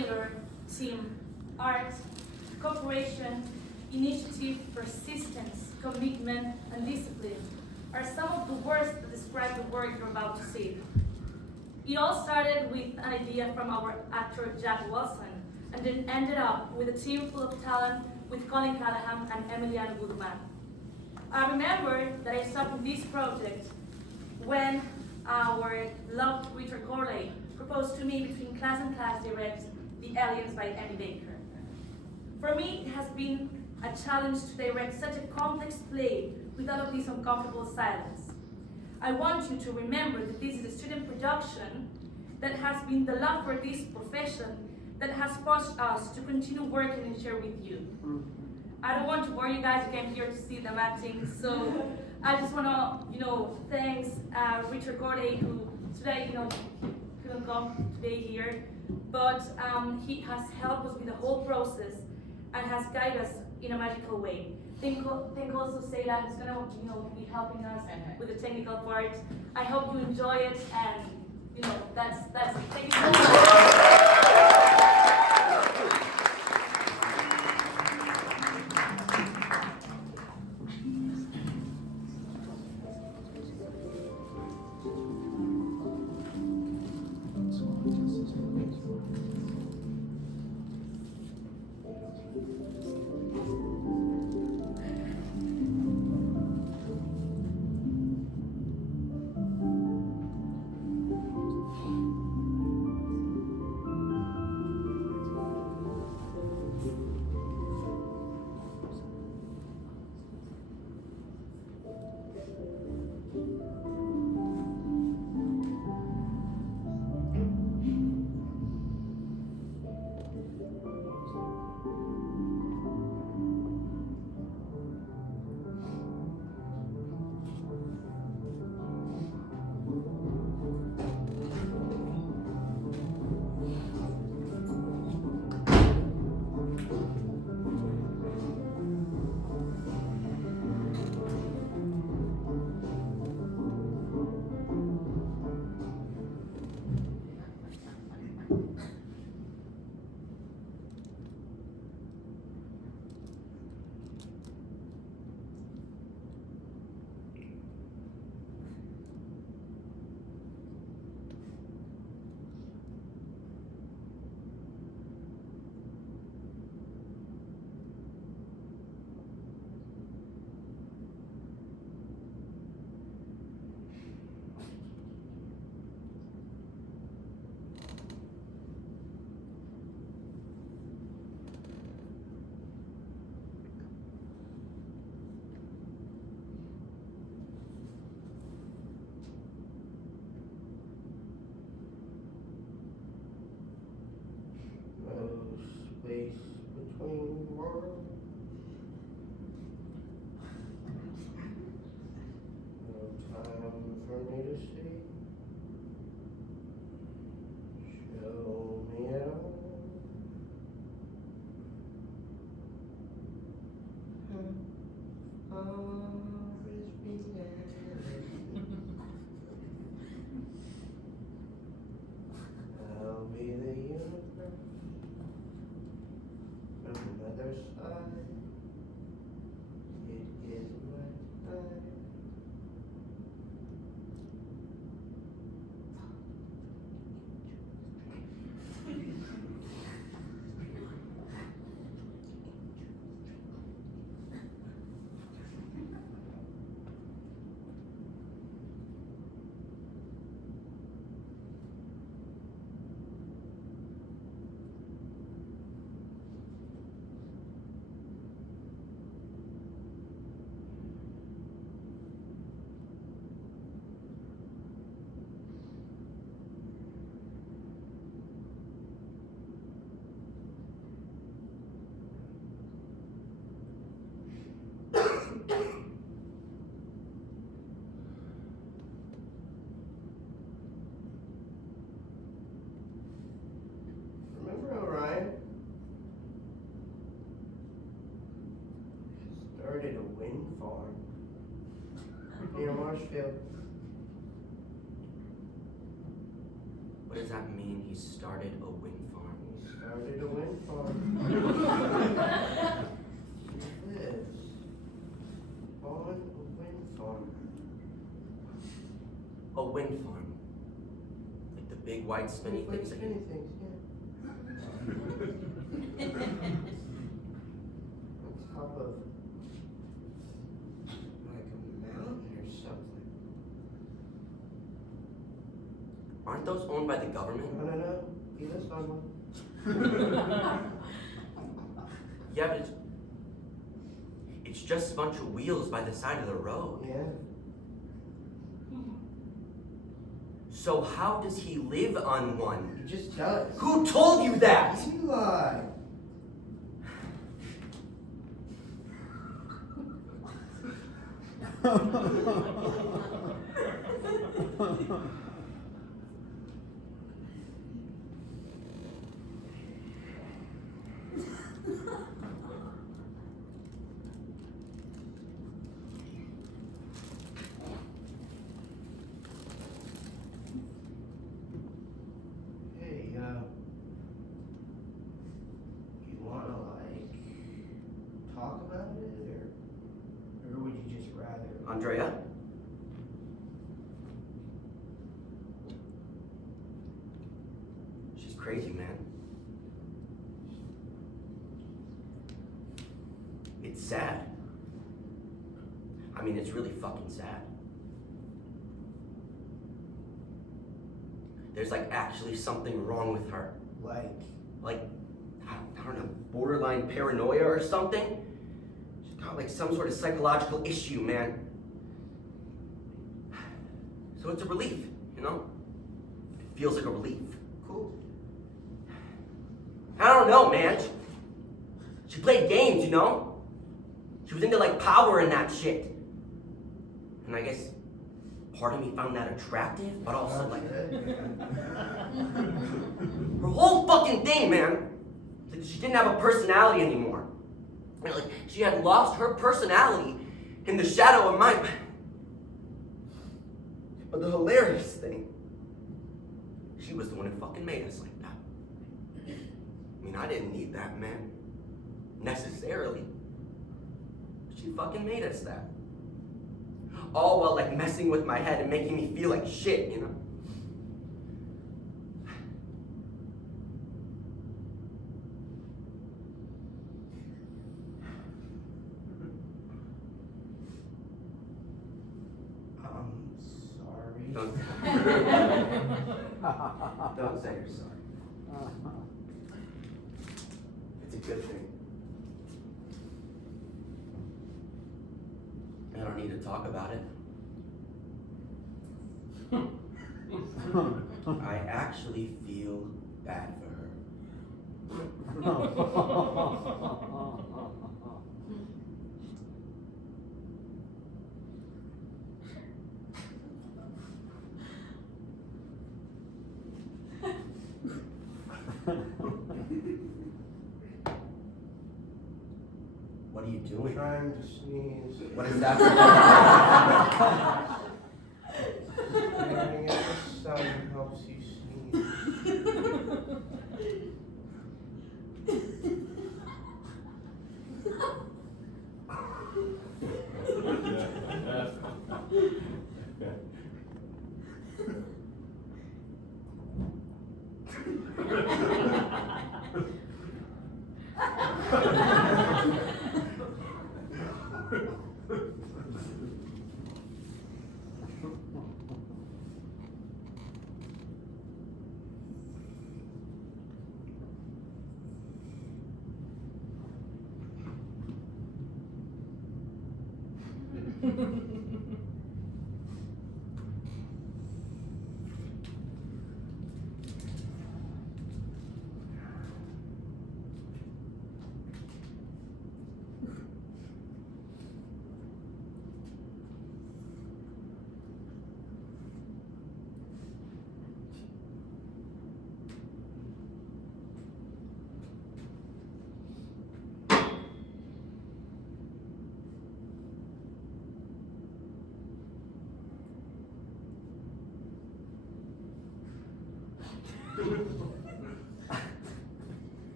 failure, team, art, cooperation, initiative, persistence, commitment, and discipline are some of the words that describe the work you're about to see. It all started with an idea from our actor Jack Wilson, and then ended up with a team full of talent with Colin Callahan and Emiliano Guzman. I remember that I started this project when our loved Richard Corley proposed to me between class and class direct The Aliens by Annie Baker. For me, it has been a challenge to direct such a complex play with all of this uncomfortable silence. I want you to remember that this is a student production that has been the love for this profession that has pushed us to continue working and share with you. I don't want to bore you guys, you came here to see them acting, so I just want to, thanks Richard Gorday, who today, couldn't come today here, but he has helped us with the whole process and has guided us in a magical way. Thank also Seila, who's gonna, be helping us with the technical part. I hope you enjoy it, and that's it. Thank you so much. Space between worlds. No time for me to see. Show me it all. Always I'll be the universe. From the other side, it is my time. Remember Orion? Started a wind farm near Marshfield. What does that mean? He started a wind farm. He Started a wind farm. She lives on a wind farm. A wind farm. Like the big white spinny Like things that spinny you... things, yeah. On top of like a mountain or something. Aren't those owned by the government? No. He lives on one. Yeah, but it's just a bunch of wheels by the side of the road. Yeah. So how does he live on one? He just does. Who told you that? Eli. Hey, you wanna like talk about it, or would you just rather? Andrea? She's crazy, man. It's sad. I mean, it's really fucking sad. There's like actually something wrong with her. Like, I don't know, borderline paranoia or something? She's got like some sort of psychological issue, man. So it's a relief, you know? It feels like a relief. Cool. I don't know, man. She played games, you know? She was into like power and that shit. And I guess part of me found that attractive, but also like her whole fucking thing, man. Like she didn't have a personality anymore. And like she had lost her personality in the shadow of mine. But the hilarious thing, she was the one who fucking made us like that. I mean, I didn't need that, man. Necessarily. She fucking made us that. All while like messing with my head and making me feel like shit, you know? Sorry. Don't, don't say you're sorry. It's a good thing. I don't need to talk about it. I actually feel bad for her. What are you doing? Trying to sneeze. What is that? Staring at the sun helps you sneeze.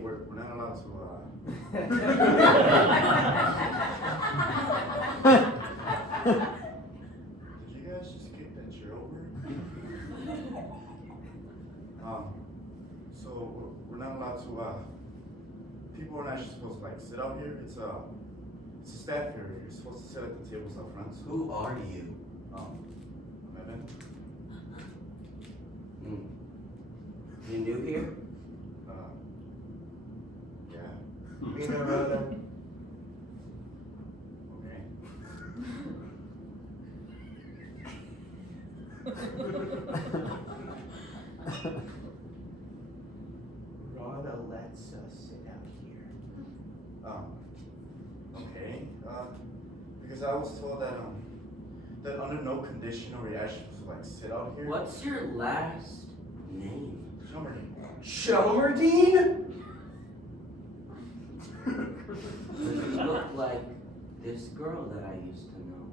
we're not allowed to, Did you guys just kick that chair over? So we're not allowed to, people are not actually supposed to like sit out here. It's a staff area. You're supposed to sit at the tables up front. Who are you? I'm Evan. You new here? Yeah. Me and Rhoda. Okay. Rhoda lets us sit out here. Okay. Because I was told that that under no condition are we actually supposed to like sit out here. What's your last name? Summerton. Shelmerdine? You look like this girl that I used to know.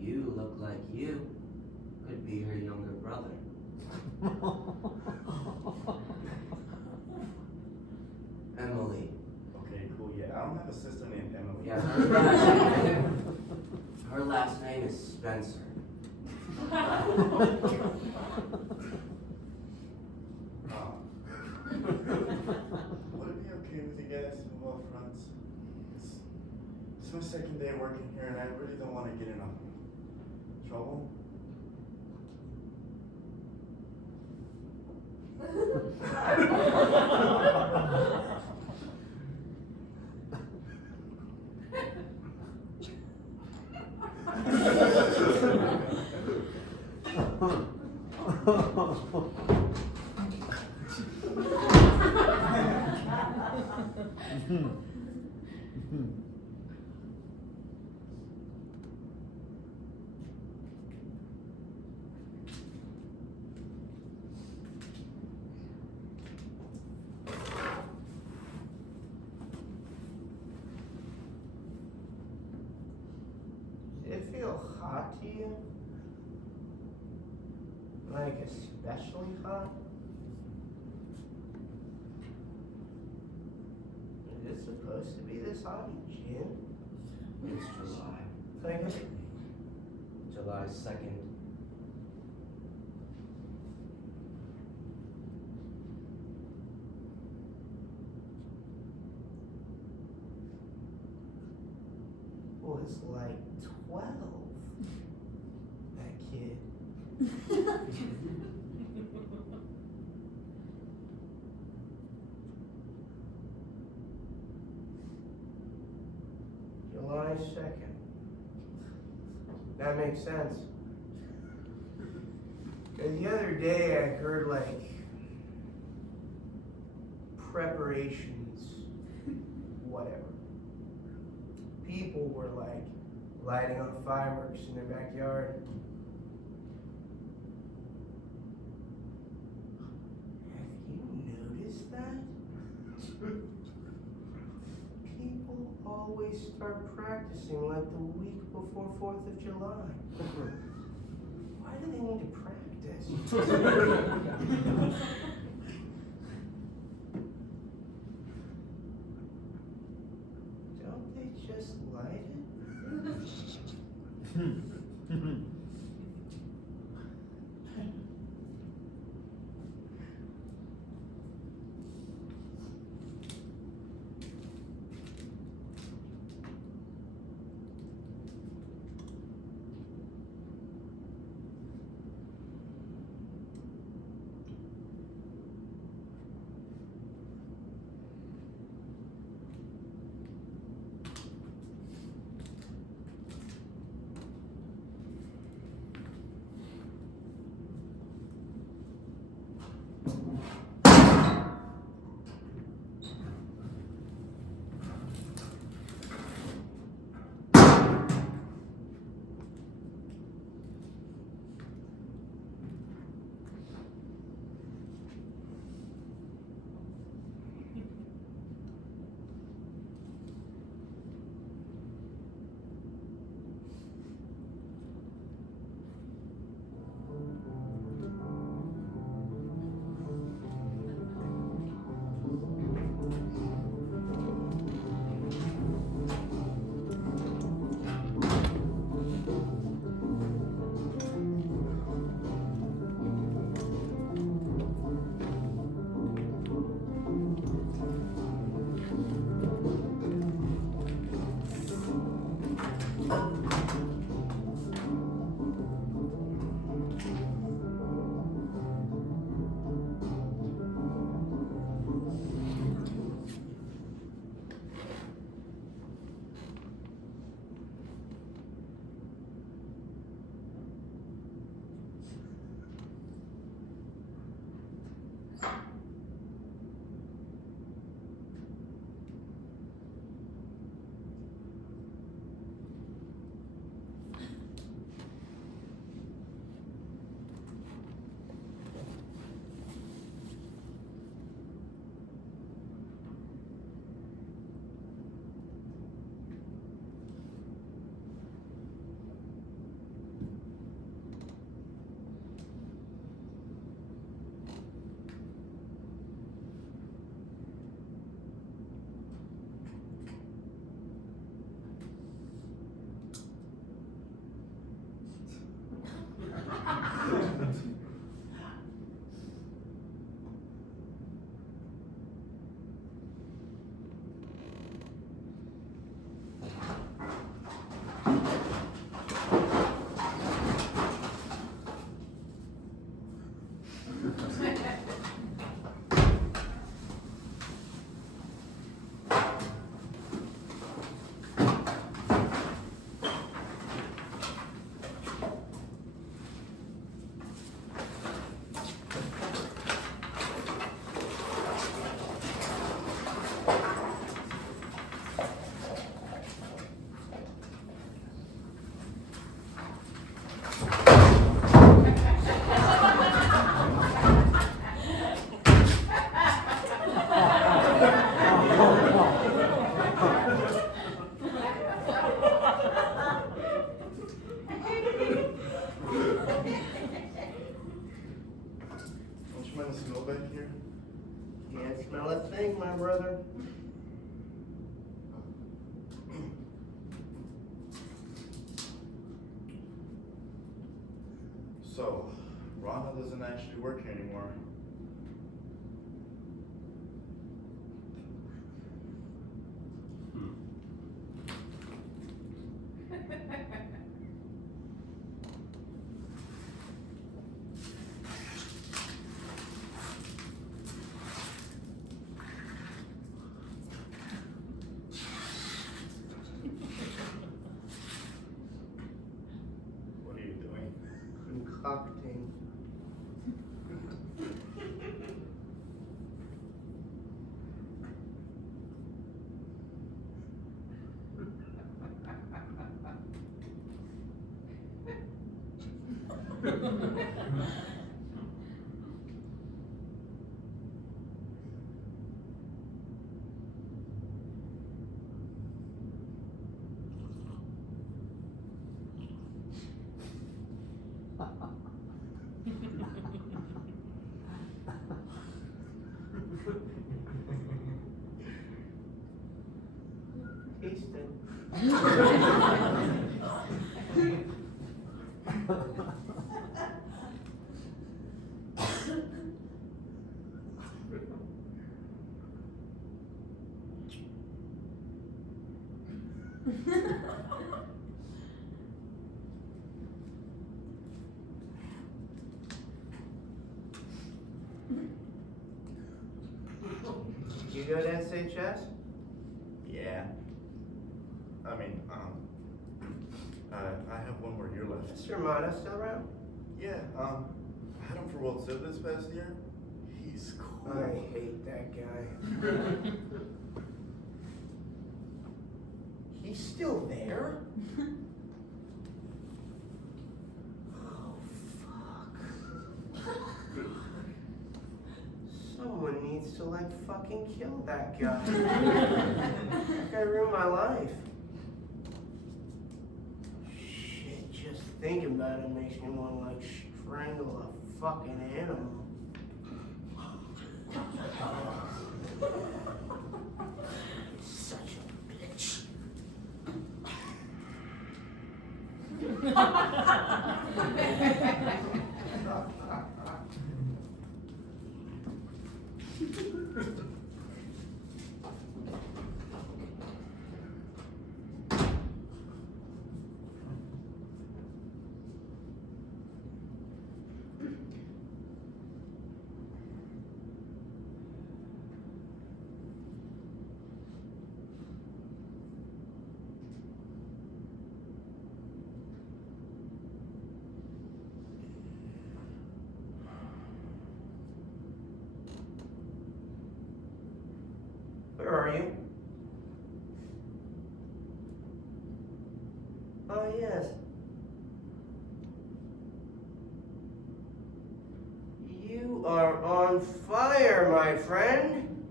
You look like you could be her younger brother. Emily. Okay, cool. Yeah, I don't have a sister named Emily. Yeah, her last name is Spencer. Would it be okay with you guys to move up front? It's my second day working here, and I really don't want to get in trouble. Did it feel hot to you? Like especially hot? Is it supposed to be this hot in June? It's July. Like, July 2nd. was like 12. That kid. July 2nd. That makes sense. And the other day I heard like preparations, whatever. People were like lighting up fireworks in their backyard. Have you noticed that? People always start practicing like the week before 4th of July. Why do they need to practice? Don't they just light it? mind the smell back here? Can't smell a thing, my brother. So, Rhonda doesn't actually work here anymore. What are you doing? Concocting. Tasted. Did you go to SHS? Yeah. I mean, I have one more year left. Mr. Mata still around? Yeah, I had him for World Civ this past year. He's cool. I hate that guy. He's still there? Oh, fuck. Someone needs to, like, fucking kill that guy. That guy ruined my life. Shit, just thinking about it makes me want to, like, strangle a fucking animal. Such a bitch. Where are you? Oh, yes. You are on fire, my friend.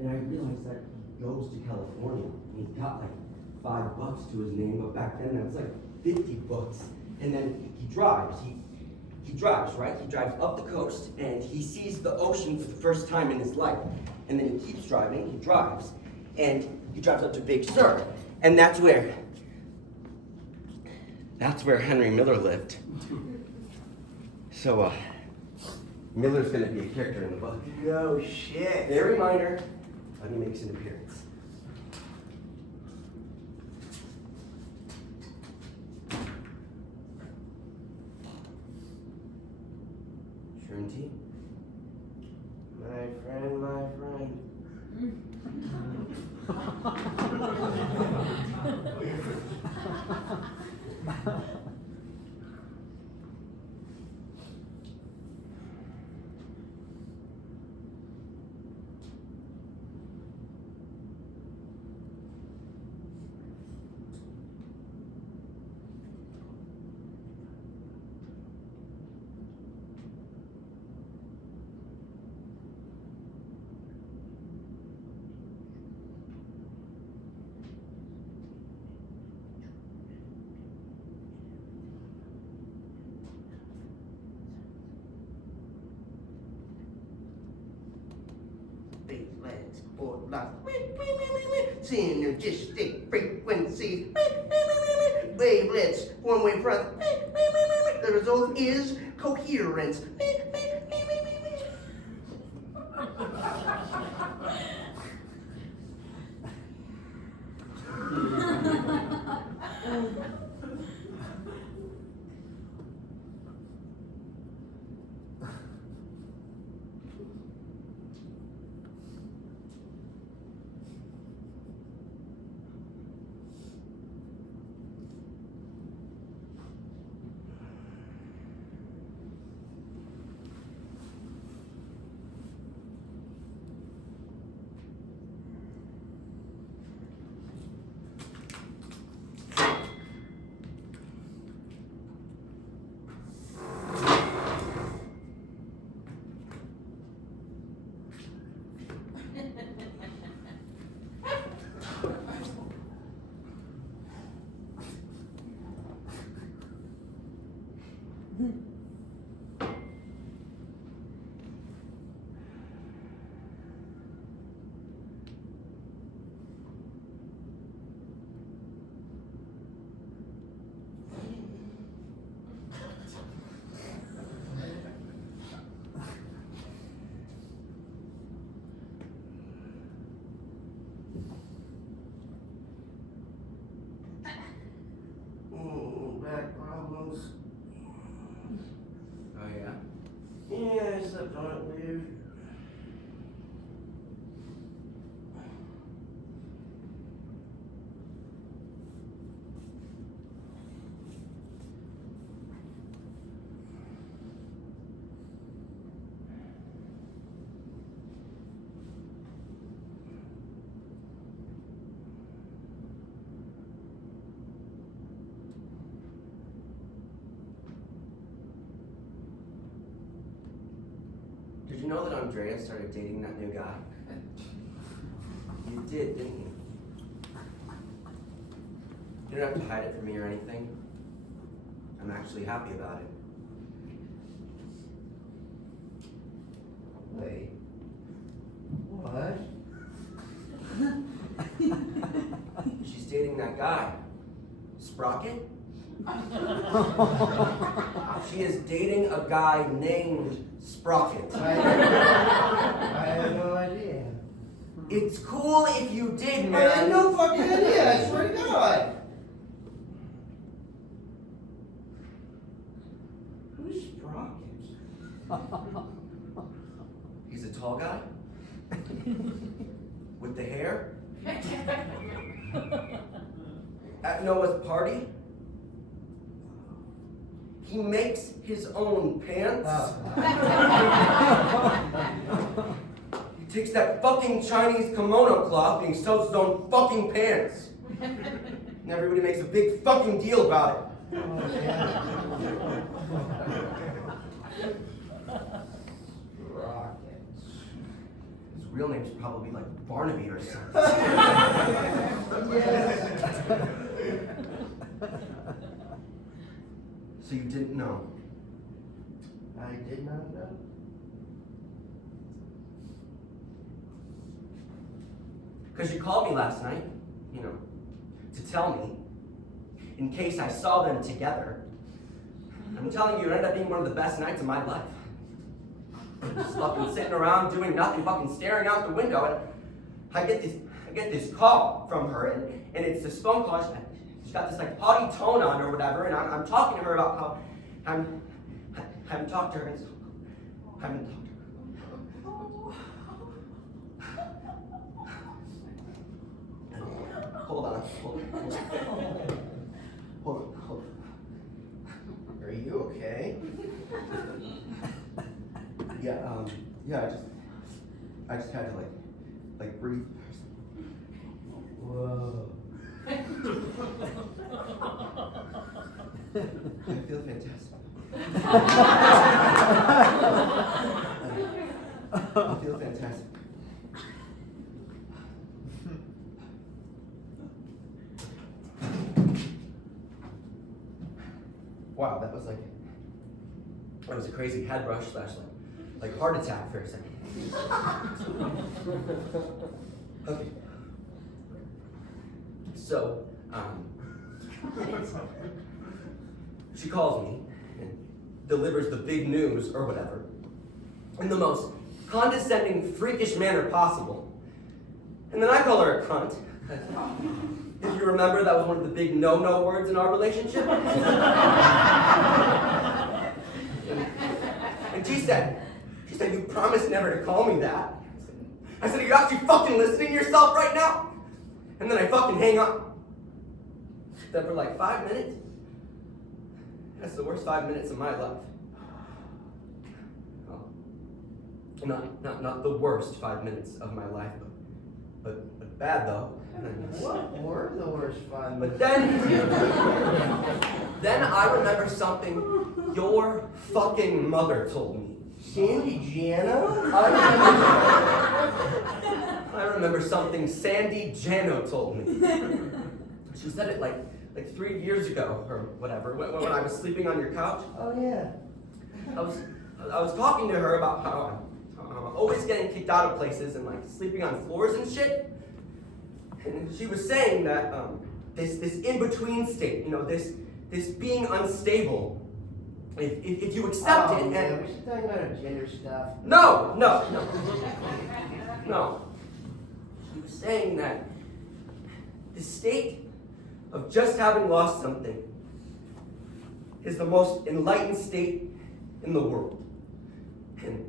And I realized that he goes to California. He's got like $5 to his name, but back then that was like $50. And then he drives. He drives, right? He drives up the coast and he sees the ocean for the first time in his life. And then he keeps driving, he drives, and he drives up to Big Sur. And that's where Henry Miller lived. So, Miller's gonna be a character in the book. No shit. Very minor, but he makes an appearance. Shroom tea? My friend, my friend. wavelengths or lots synergistic frequencies. Wavelets, one-way front. The result is coherence. Back problems. Oh, yeah? Yeah, I slept on it weird. Did you know that Andrea started dating that new guy? You did, didn't you? You don't have to hide it from me or anything. I'm actually happy about it. Wait. What? She's dating that guy. Sprocket? She is dating a guy named Sprocket. I had no idea. It's cool if you did, I man. had no fucking idea, I swear to God. Who's Sprocket? He's a tall guy. With the hair. At Noah's party. He makes his own pants. He takes that fucking Chinese kimono cloth and he sews his own fucking pants. And everybody makes a big fucking deal about it. Oh, yeah. Rockets. His real name's probably like Barnaby or something. Yes. So you didn't know? I did not know. Because you called me last night, to tell me, in case I saw them together. I'm telling you, it ended up being one of the best nights of my life. Just fucking sitting around doing nothing, fucking staring out the window, and I get this call from her, and it's this phone call. She's got this like haughty tone on or whatever, and I'm talking to her about how I haven't talked to her, and I haven't talked to her. Hold on. Are you okay? I just had to like breathe. Whoa. I feel fantastic. I feel fantastic. Wow, that was a crazy head rush / like heart attack for a second. Okay. So, she calls me and delivers the big news or whatever in the most condescending, freakish manner possible. And then I call her a cunt. If you remember, that was one of the big no-no words in our relationship. And she said, you promised never to call me that. I said, are you actually fucking listening to yourself right now? And then I fucking hang up. Then for like 5 minutes, that's the worst 5 minutes of my life. Oh. Not the worst 5 minutes of my life, but bad though. What were the worst 5 minutes? But then I remember something your fucking mother told me. Sandy Jano? I remember something Sandy Jano told me. She said it like 3 years ago or whatever, when I was sleeping on your couch. Oh yeah. I was talking to her about how I'm always getting kicked out of places and like sleeping on floors and shit. And she was saying that this in-between state, you know, this being unstable, if you accept it and yeah, we should talk about our gender stuff. No. She was saying that the state of just having lost something is the most enlightened state in the world. And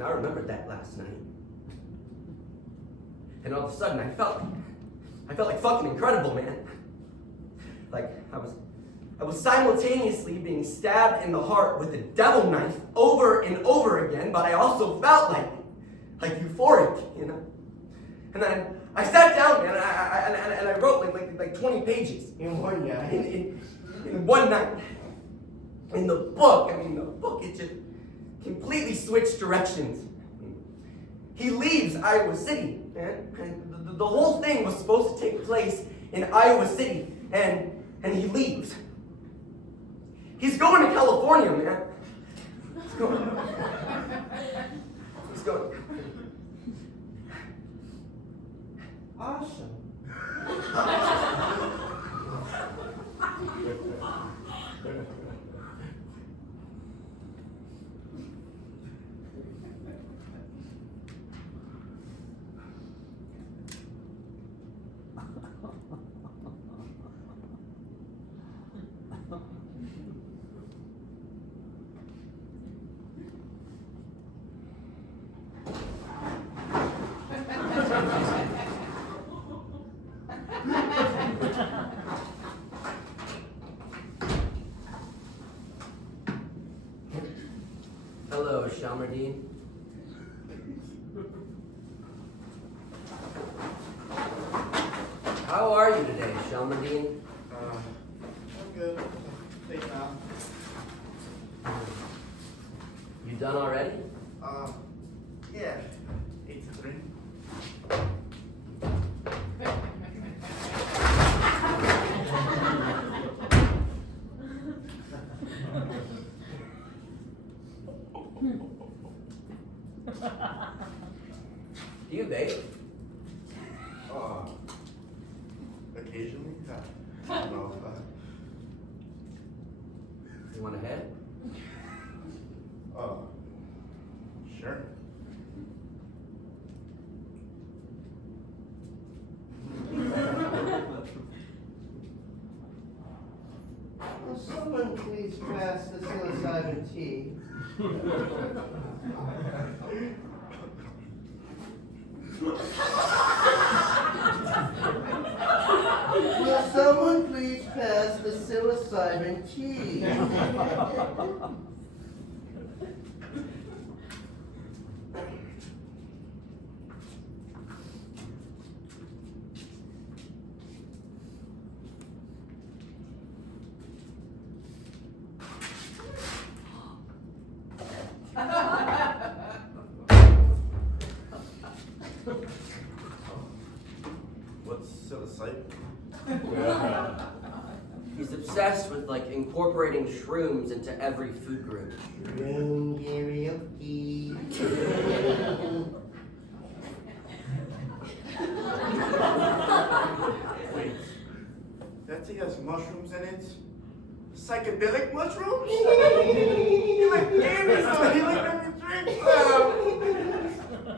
I remembered that last night. And all of a sudden I felt like fucking incredible, man. Like I was simultaneously being stabbed in the heart with a devil knife over and over again, but I also felt like euphoric, you know. And then I sat down, man, and I wrote like 20 pages In one night. in one night. In the book, it just completely switched directions. He leaves Iowa City, man. And the whole thing was supposed to take place in Iowa City, and he leaves. He's going to California, man. He's going. Awesome. Hello, Shalmerdine. How are you today, Shalmerdine? I'm good. Taking out. You done already? Yeah. 8 to 3. Do you vape? Occasionally? I don't know. You want a head? Sure. Will someone please pass the psilocybin tea? Will someone please pass the psilocybin tea? What's psilocybin? He's obsessed with like incorporating shrooms into every food group. Room karaoke. Psychedelic mushrooms? You like gave me some, he like let me drink some.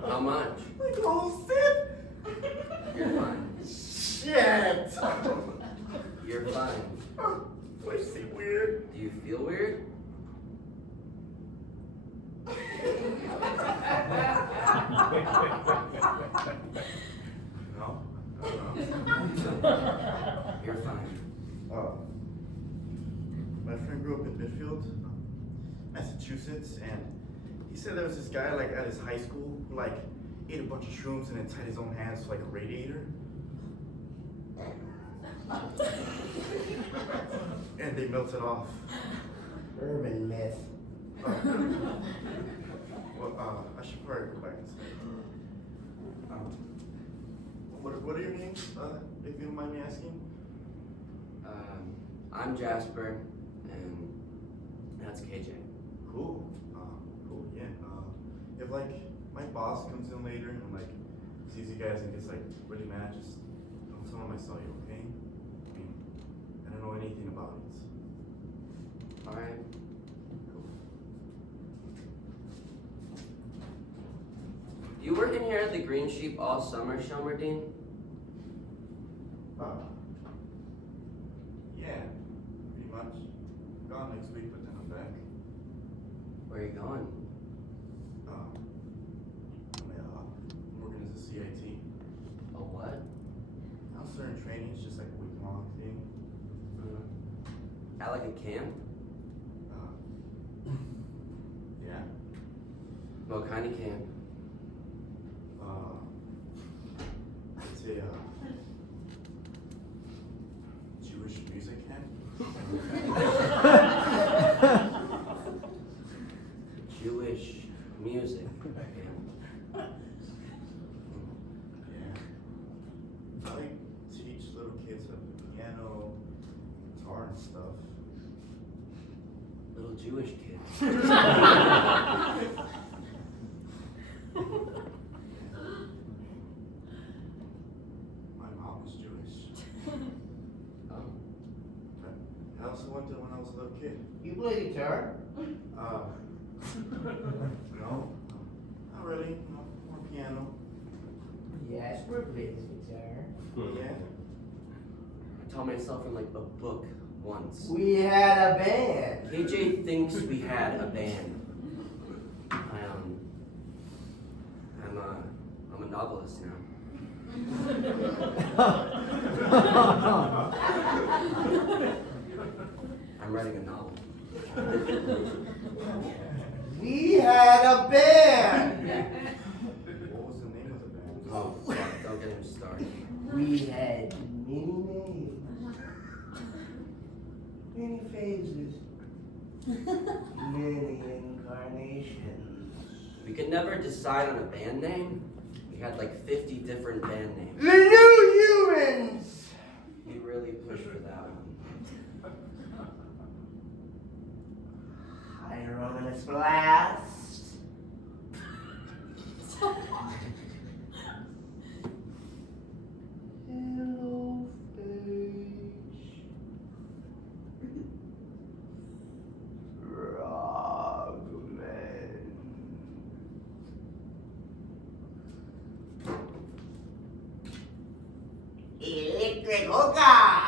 How much? Like a whole sip? You're fine. Shit! You're fine. Do I see weird? Do you feel weird? No? You're fine. My friend grew up in Midfield, Massachusetts, and he said there was this guy like at his high school who like ate a bunch of shrooms and then tied his own hands to like a radiator. And they melted off. Urban myth. Well, I should probably go back and say. What are your names, if you don't mind me asking? I'm Jasper, and that's KJ. Cool. Cool, yeah. If like my boss comes in later and like sees you guys and gets like really mad, just don't tell him I saw you, okay? I mean, I don't know anything about it. Alright. You working here at the Green Sheep all summer, Shelmerdine? Yeah, pretty much. Gone next week, but then I'm back. Where are you going? I'm working as a CIT. A what? Counselor in training is just like a week-long thing. At like a camp? Yeah. What kind of camp? I'd say Jewish music camp. Jewish music camp. Yeah. I like teach little kids how to play piano, guitar and stuff. Little Jewish kids. My mom is Jewish. Oh. I also went there when I was a little kid. You play guitar? No, not really. No, more piano. Jasper plays guitar. Yeah. I taught myself in like a book once. We had a band. KJ thinks we had a band. I'm a novelist now. I'm writing a novel. We had a band. What was the name of the band? Oh, fuck, don't get him started. We had many names, many phases, many incarnations. We could never decide on a band name. We had like 50 different band names. The New Humans. We really pushed for that one. Hieronymus Blast. Hello, fish. Frogman. Electric Hooker.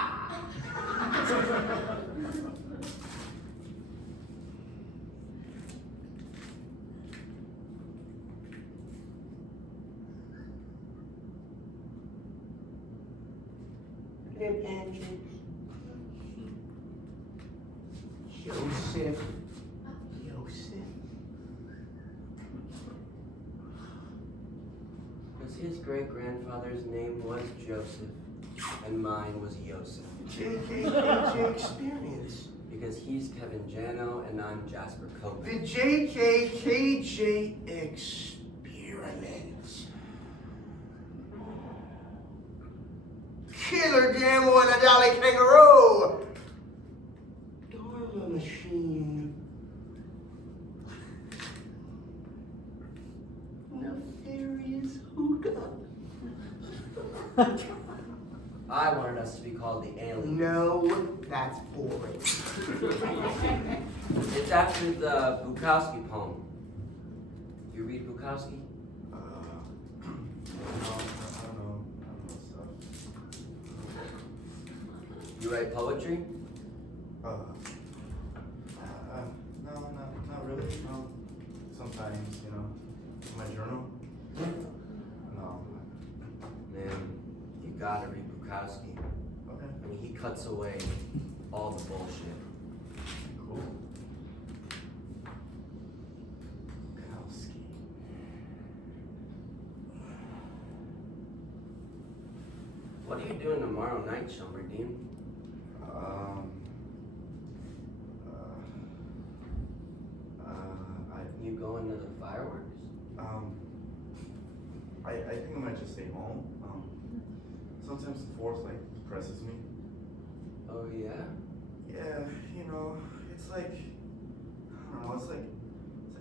Rib engines. Joseph. Because his great-grandfather's name was Joseph, and mine was Yosef. JKKJ Experience. Because he's Kevin Jano, and I'm Jasper The Copeland. JKKJ Experiment. Killer Damo and a Dolly Kangaroo. Dharma Machine. Nefarious Hookah. I wanted us to be called the aliens. No, that's boring. It's after the Bukowski poem. You read Bukowski? I don't know stuff. You write poetry? No, not really. No. Sometimes, you know, in my journal. No. Man, you gotta read Bukowski. Okay. I mean, he cuts away all the bullshit. Cool. Bukowski. What are you doing tomorrow night, Shelmerdine? You going to the fireworks? I think I might just stay home. Sometimes the force like depresses me. Oh yeah? Yeah, you know, it's like I don't know, it's like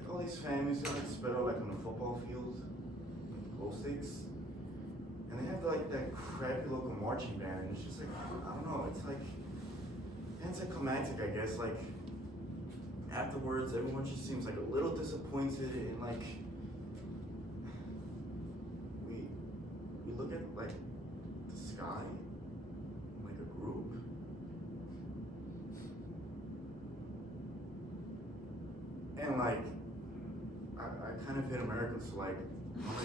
all these families are like spread out like on a football field, like glow sticks. And they have like that crappy local marching band and it's just like I don't know, it's like anticlimactic I guess, like afterwards everyone just seems like a little disappointed and like we look at like the sky like a group. And like I kind of hate America, so like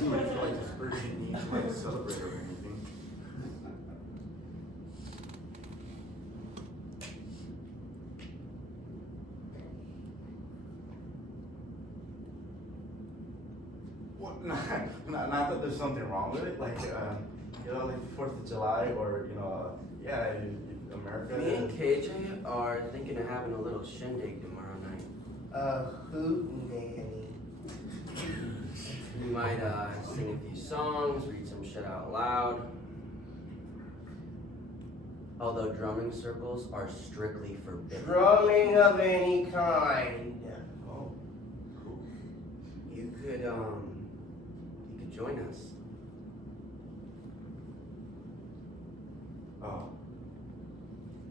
I'm like feel like this urgent need to like celebrate or anything. What? Not that there's something wrong with it, like you know, like the 4th of July or you know, yeah, America. Me and KJ are thinking of having a little shindig tomorrow night. Hootenanny. We might sing a few songs, read some shit out loud. Although drumming circles are strictly forbidden. Drumming of any kind. Oh, cool. You could join us. Oh.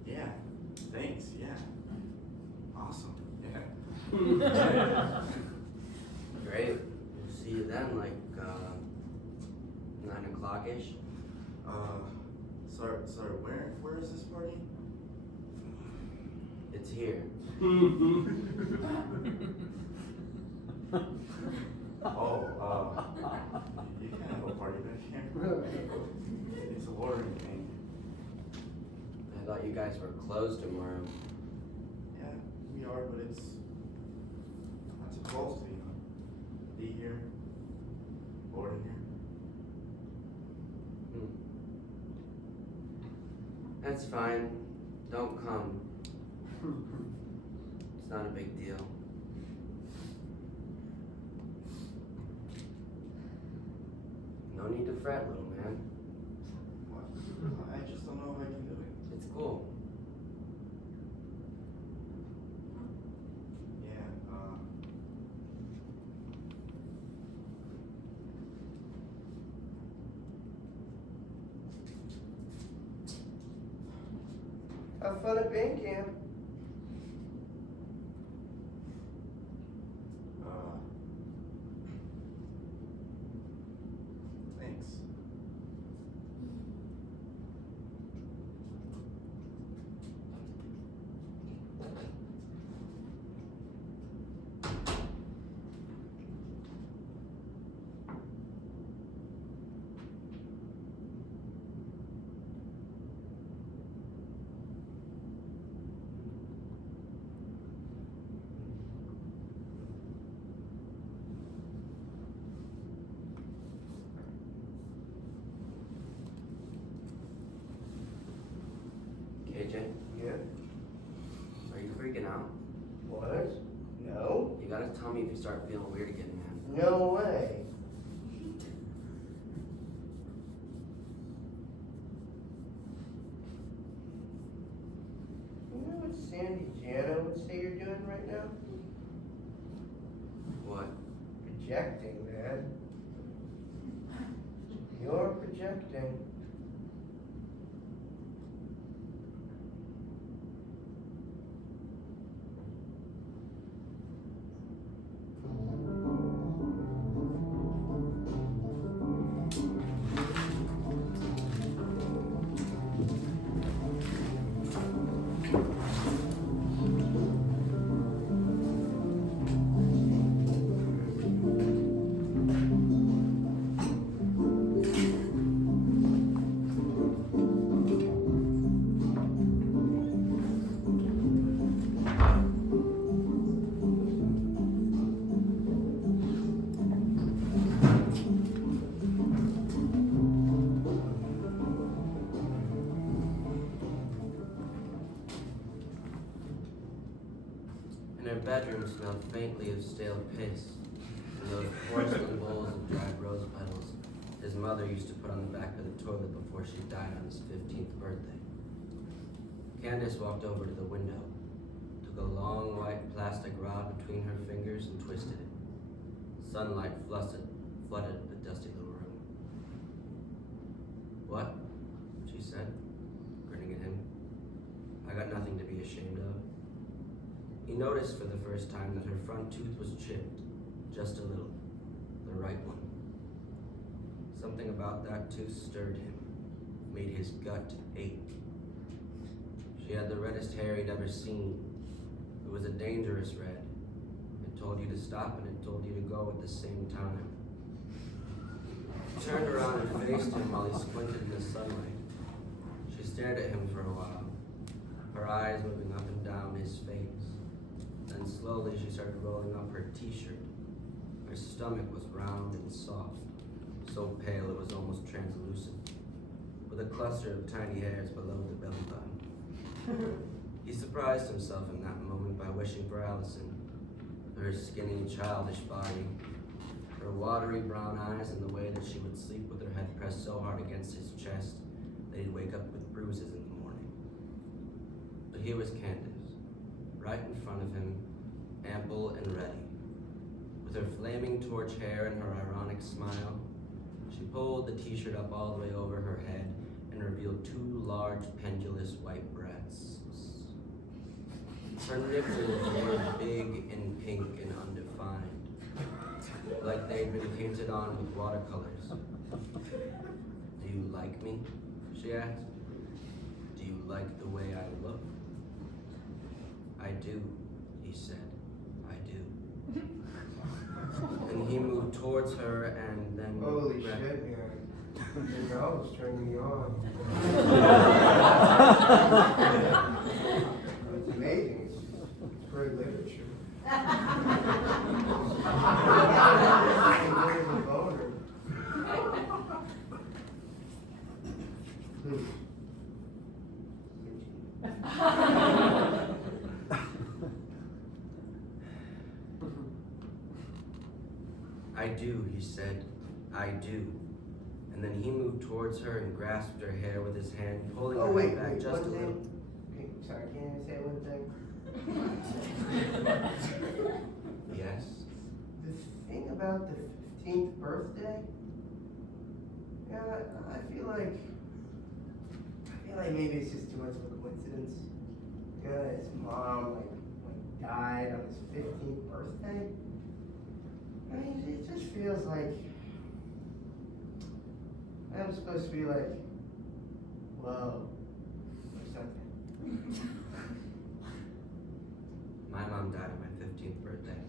Yeah. Thanks. Yeah. Awesome. Yeah. Great. We'll see you then, like 9 o'clock-ish. Sorry. Where is this party? It's here. Oh. You can't have a party back here. It's a watering thing. I thought you guys were closed tomorrow. Yeah, we are, but it's not too close to, you know, be here, board in here. That's fine. Don't come. It's not a big deal. No need to fret, little man. What? I just don't know if I can do it. It's cool. Yeah, Have fun at band camp. thanks. KJ, Yeah. are you freaking out? What? No. You gotta tell me if you start feeling weird again, man. No way. You know what Sandy Jano would say you're doing right now? What? Projecting, man. You're projecting. bathroom smelled faintly of stale piss, and those porcelain bowls of dried rose petals his mother used to put on the back of the toilet before she died on his 15th birthday. Candace walked over to the window, took a long white plastic rod between her fingers and twisted it. Sunlight flooded the dusty little room. "What?" she said, grinning at him. "I got nothing to be ashamed of." He noticed for the first time that her front tooth was chipped, just a little, the right one. Something about that tooth stirred him, made his gut ache. She had the reddest hair he'd ever seen. It was a dangerous red. It told you to stop and it told you to go at the same time. She turned around and faced him while he squinted in the sunlight. She stared at him for a while, her eyes moving up and down his face. Then slowly she started rolling up her t-shirt. Her stomach was round and soft, so pale it was almost translucent, with a cluster of tiny hairs below the belly button. He surprised himself in that moment by wishing for Allison, her skinny, childish body, her watery brown eyes, and the way that she would sleep with her head pressed so hard against his chest that he'd wake up with bruises in the morning. But here was Candace, right in front of him, ample and ready. With her flaming torch hair and her ironic smile, she pulled the t-shirt up all the way over her head and revealed two large, pendulous white breasts. Her nipples were big and pink and undefined, like they'd been painted on with watercolors. "Do you like me?" she asked. "Do you like the way I look?" "I do," he said. "I do." And he moved towards her and then... Holy shit, man. Your dog was turning me on. It's amazing. It's great literature. There's a boner. Please. "I do," he said. "I do." And then he moved towards her and grasped her hair with his hand, pulling Oh, her wait, back just a one little. thing. Okay, sorry, can I say one thing? Yes. The thing about the 15th birthday, yeah, I feel like maybe it's just too much of a coincidence. Yeah, his mom like died on his 15th birthday. I mean, it just feels like I'm supposed to be like, whoa, or something. My mom died on my 15th birthday.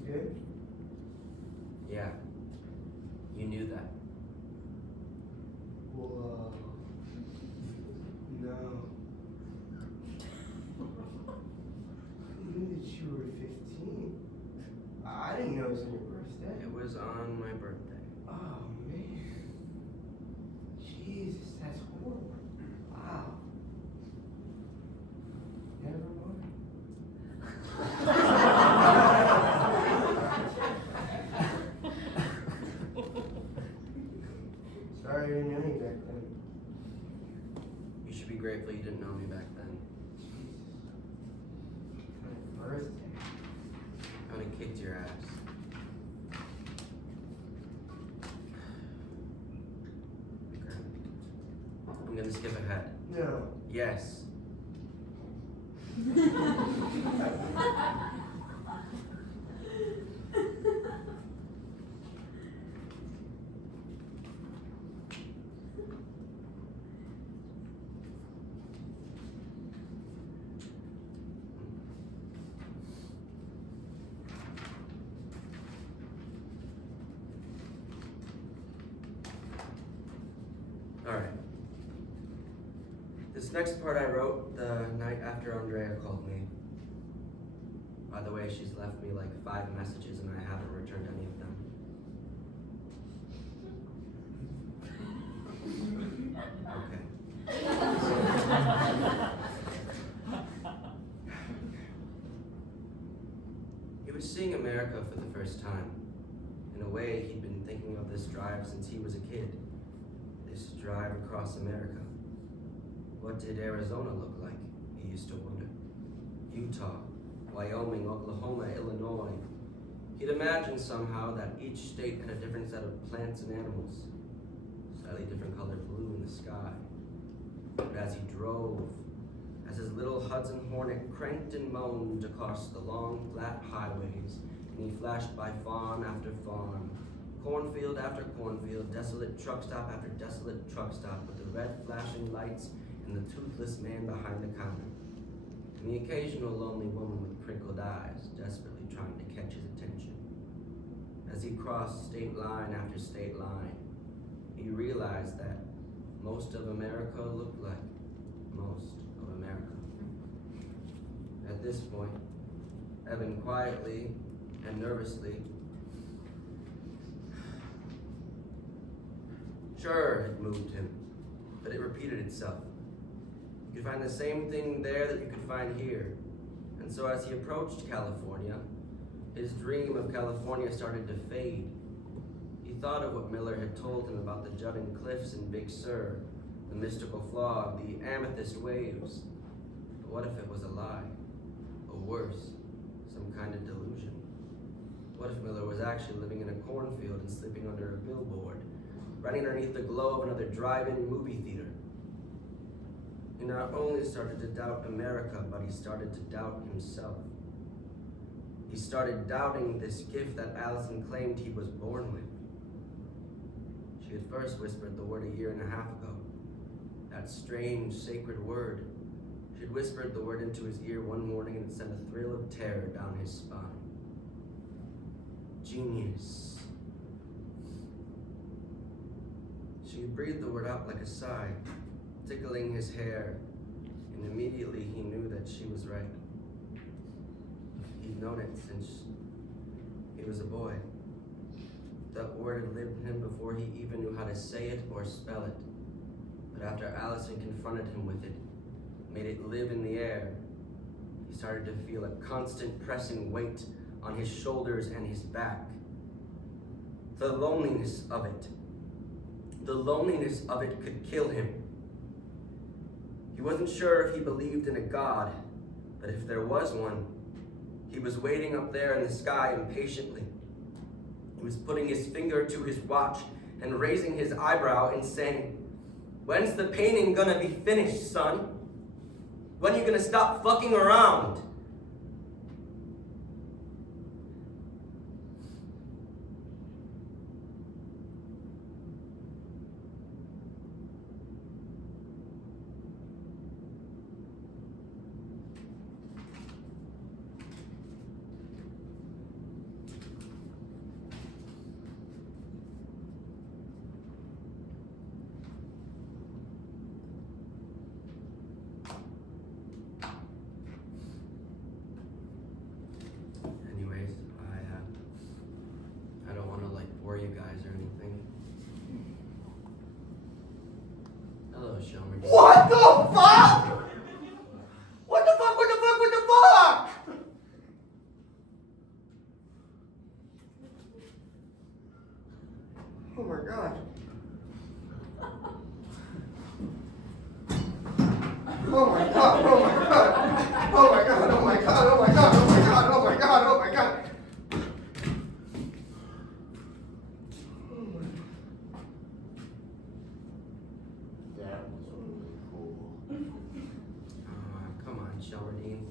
You did? Yeah. You knew that. Whoa. No. I knew that you were 15. I didn't know it was on your birthday. It was on my birthday. Oh, man. Jesus, that's horrible. Wow. Never mind. Sorry I didn't know you back then. You should be grateful you didn't know me back then. Jesus. My birthday. I would have kicked your ass. I'm gonna skip ahead. No. Yes. All right. This next part I wrote the night after Andrea called me. By the way, she's left me like 5 messages and I haven't returned any of them. Okay. He was seeing America for the first time. In a way, he'd been thinking of this drive since he was a kid. This drive across America. What did Arizona look like? He used to wonder. Utah, Wyoming, Oklahoma, Illinois. He'd imagined somehow that each state had a different set of plants and animals, slightly different colored blue in the sky. But as he drove, as his little Hudson Hornet cranked and moaned across the long, flat highways, and he flashed by farm after farm, cornfield after cornfield, desolate truck stop after desolate truck stop, with the red flashing lights and the toothless man behind the counter, and the occasional lonely woman with crinkled eyes, desperately trying to catch his attention. As he crossed state line after state line, he realized that most of America looked like most of America. At this point, Evan quietly and nervously, sure, it moved him, but it repeated itself. You could find the same thing there that you could find here. And so as he approached California, his dream of California started to fade. He thought of what Miller had told him about the jutting cliffs in Big Sur, the mystical fog, the amethyst waves. But what if it was a lie? Or worse, some kind of delusion? What if Miller was actually living in a cornfield and sleeping under a billboard, running underneath the glow of another drive-in movie theater? He not only started to doubt America, but he started to doubt himself. He started doubting this gift that Allison claimed he was born with. She had first whispered the word a year and a half ago. That strange, sacred word. She had whispered the word into his ear one morning, and it sent a thrill of terror down his spine. Genius. She breathed the word out like a sigh, tickling his hair, and immediately he knew that she was right. He'd known it since he was a boy. That word had lived in him before he even knew how to say it or spell it. But after Allison confronted him with it, made it live in the air, he started to feel a constant pressing weight on his shoulders and his back. The loneliness of it. The loneliness of it could kill him. He wasn't sure if he believed in a God, but if there was one, he was waiting up there in the sky impatiently. He was putting his finger to his watch and raising his eyebrow and saying, "When's the painting gonna be finished, son? When are you gonna stop fucking around?" Anyways, I don't want to bore you guys or anything. Hello, Shelmer. What the fuck? What the fuck? What the fuck? What the fuck? Oh my god. Oh my god, oh my god. Oh my god, oh my god, oh my god, oh my god, oh my god, oh my god. That was really cool. Come on, Shelmerdine.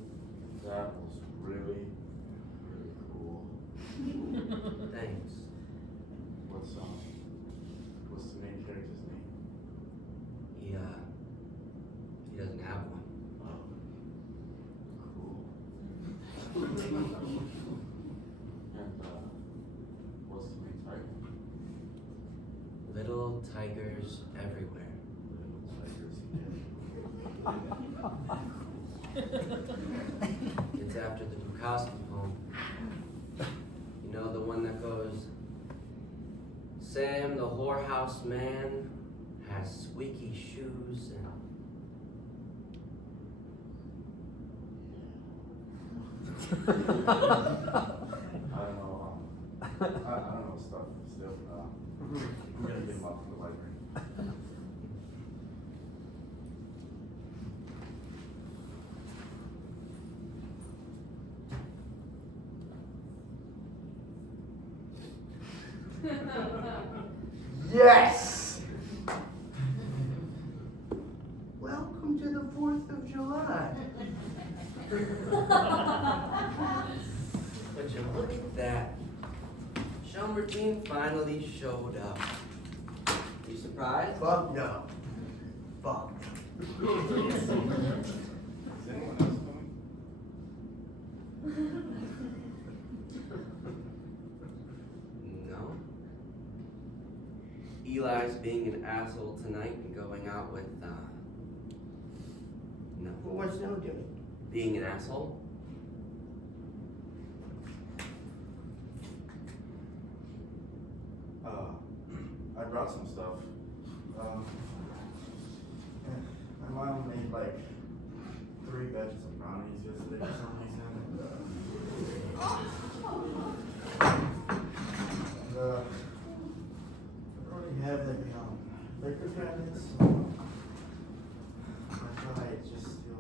That was really, really cool. Thanks. What's the main character's name? He doesn't have one. Oh, cool. And what's the main title? Little tigers everywhere. It's after the Bukowski poem. You know, the one that goes, Sam the whorehouse man has squeaky shoes and don't know. I don't know stuff still. I'm gonna get him up to the library. Yes! Welcome to the 4th of July. But you look at that. Shelmertine finally showed up. You surprised? Fuck no. Fuck. Is anyone else coming? No. Eli's being an asshole tonight and going out with, no. What's no doing? Being an asshole? I brought some stuff. My mom made like 3 batches of brownies yesterday for some reason. I already have like liquor cabinets. So I thought I'd just do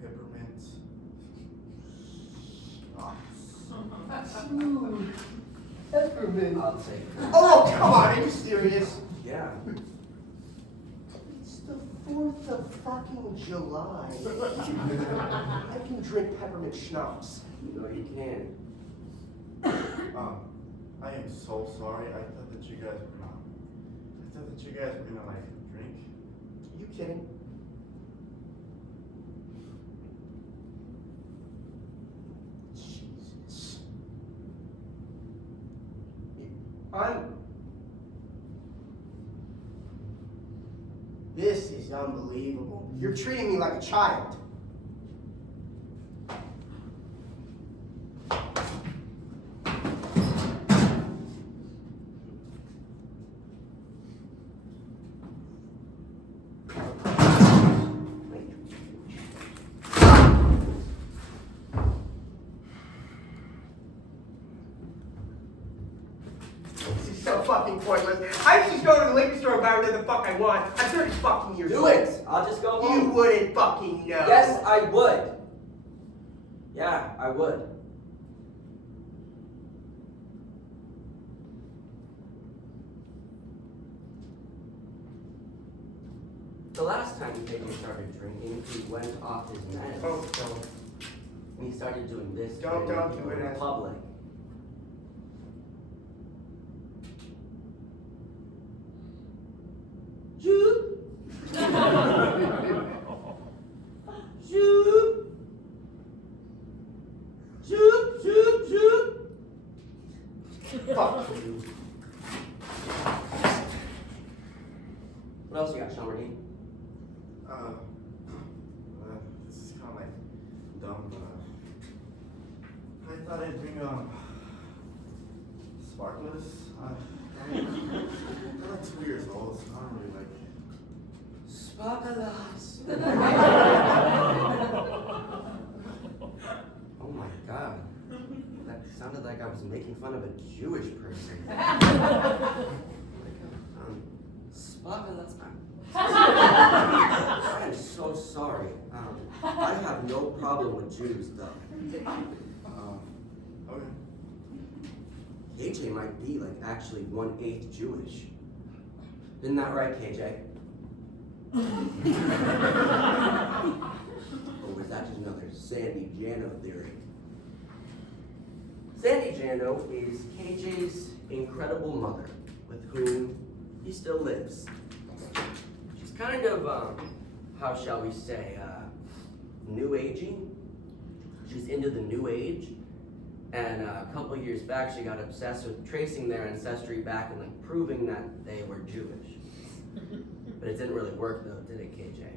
peppermint. Peppermint. I'll take it. Oh, come on, are you serious? Yeah. It's the 4th of fucking July. I can drink peppermint schnapps. No, you can't. I am so sorry. I thought that you guys were gonna like drink. Are you kidding? Jesus. This is unbelievable. You're treating me like a child. This is so fucking pointless. I can just go to the liquor store and buy whatever the fuck I want. I'm 30 fucking years Do old. it! I'll just go home. You wouldn't fucking know. Yes, I would. Yeah, I would. The last time KJ started drinking, he went off his meds. Oh, no. And he started doing this. Don't thing do it, in Ed. public. Shoot! Shoot! Shoot! Shoot! Shoot! Fuck you. What else you got, Shelmertine? This is kind of like dumb, but I thought I'd bring sparklers. I'm like 2 years old, so I don't really like. Sparklers! Oh my god. That sounded like I was making fun of a Jewish person. Sparklers. I am so sorry. I have no problem with Jews, though. Okay. KJ might be like actually 1/8 Jewish. Isn't that right, KJ? Or was that just another Sandy Jano theory? Sandy Jano is KJ's incredible mother, with whom he still lives. She's kind of, how shall we say, new agey. She's into the new age. And a couple years back, she got obsessed with tracing their ancestry back and like proving that they were Jewish. But it didn't really work though, did it, KJ?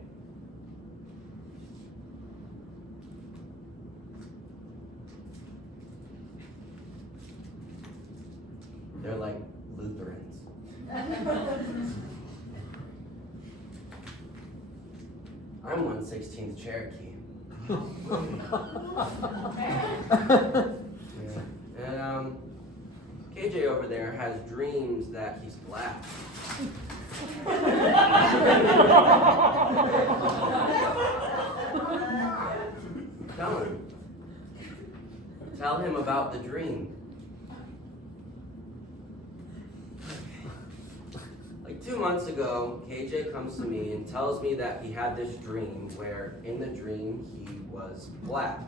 They're like Lutherans. I'm 1/16 Cherokee. And KJ over there has dreams that he's black. Tell him. Tell him about the dream. Like 2 months ago, KJ comes to me and tells me that he had this dream where in the dream he was black.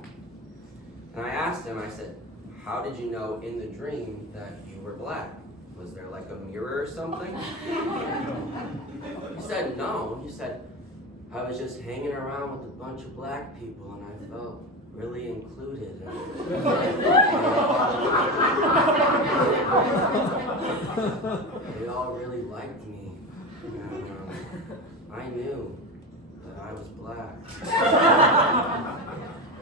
And I asked him, I said, how did you know in the dream that you were black? Was there like a mirror or something? He said, no. He said, I was just hanging around with a bunch of black people and I felt really included. They all really liked me. And I knew that I was black.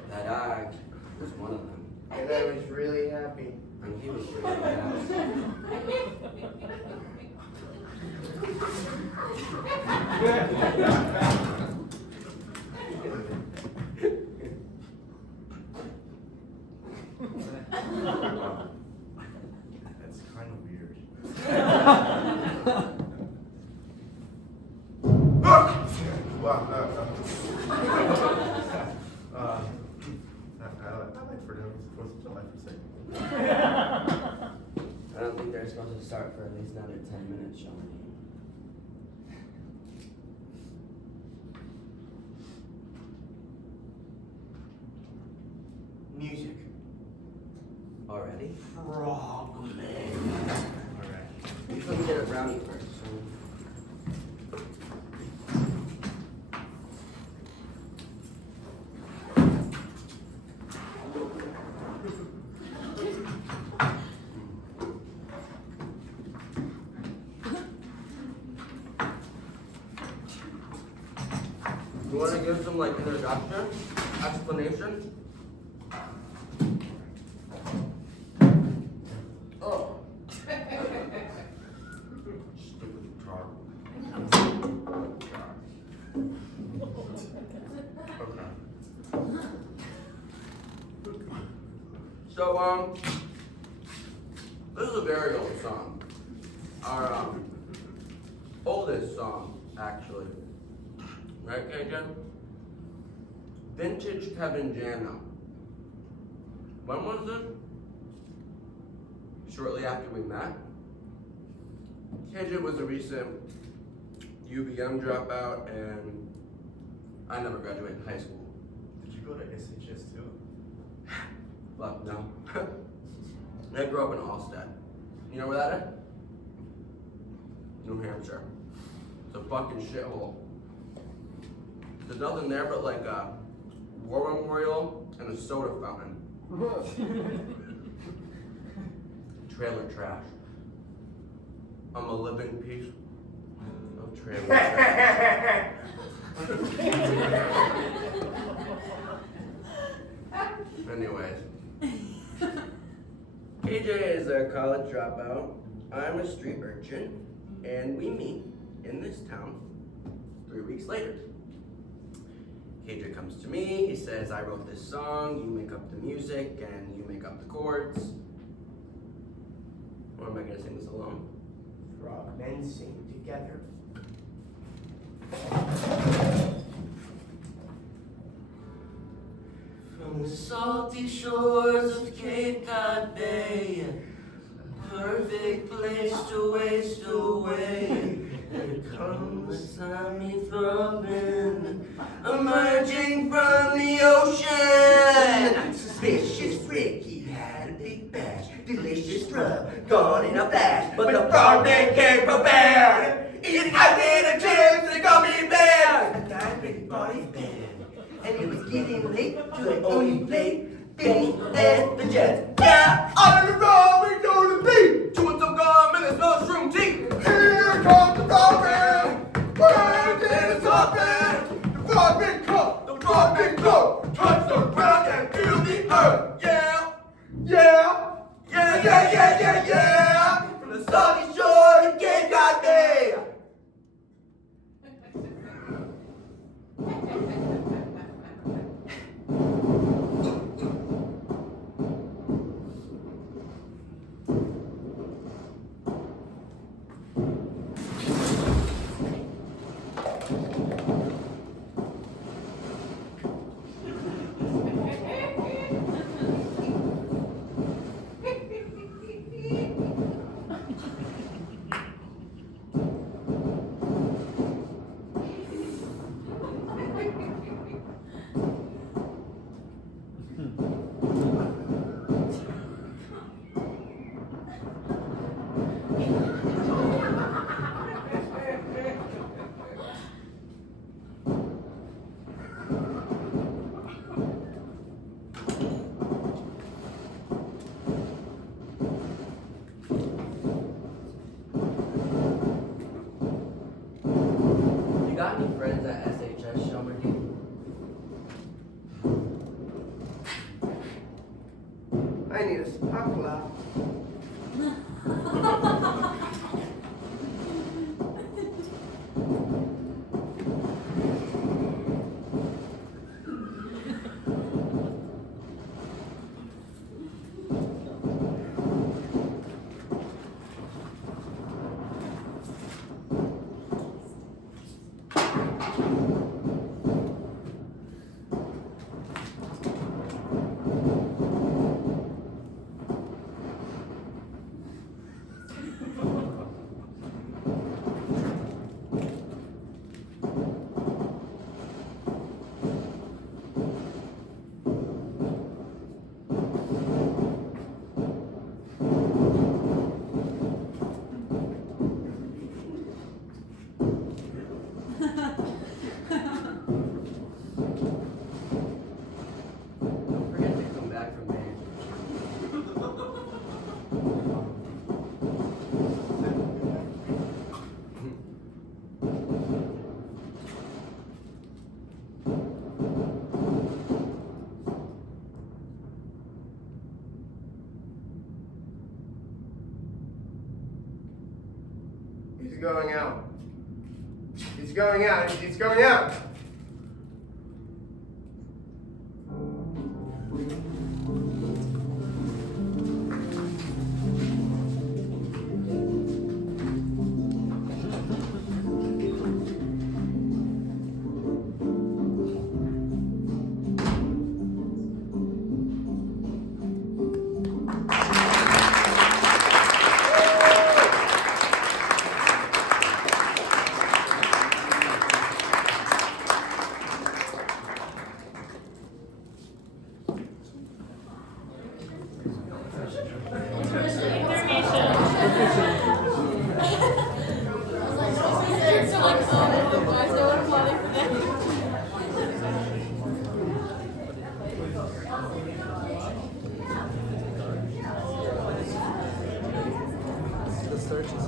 That I was one of them. And I was really happy. And he was really happy. That's kind of weird. Wow. I like for them. Supposed to life for a second. I don't think they're supposed to start for at least another 10 minutes, Sean. Music. Already? Frogman. Alright. You can get a brownie first. You want to give some like introduction, explanation? Oh. Stupid guitar. Okay. So this is a very old song. Our oldest song, actually. Right, KJ? Vintage Kevin Jano. When was this? Shortly after we met. KJ was a recent UVM dropout, and I never graduated high school. Did you go to SHS too? Fuck no. I grew up in Allsted. You know where that is? New Hampshire. It's a fucking shithole. There's nothing there but like a war memorial and a soda fountain. Trailer trash. I'm a living piece of trailer trash. Anyways. KJ is a college dropout. I'm a street urchin. And we meet in this town 3 weeks later. KJ comes to me, he says, I wrote this song, you make up the music, and you make up the chords. Or am I gonna sing this alone? Frogmen sing together. From the salty shores of Cape Cod Bay, a perfect place to waste away. Here comes Sammy Frogman, emerging from the ocean. Suspicious Ricky had a big bash, delicious rub, gone in a flash. But the Frogman came prepared, eating outdated chips and gummy bears. A diabetic body band, and it was getting late to the only plate. Benny and the Jets. Yeah, on the road we go to be, chewing some gum and this mushroom tea. Here comes the Frogman, working in his coffin. The Frogman come, the Frogman go, touch the ground and feel the earth. Yeah, yeah, yeah, yeah, yeah, yeah, yeah. From the sunny shore of Cape Cod Bay. VHS show, my dude? I need a sparkler. Don't forget to come back from there. He's going out. He's going out. He's going out. The search is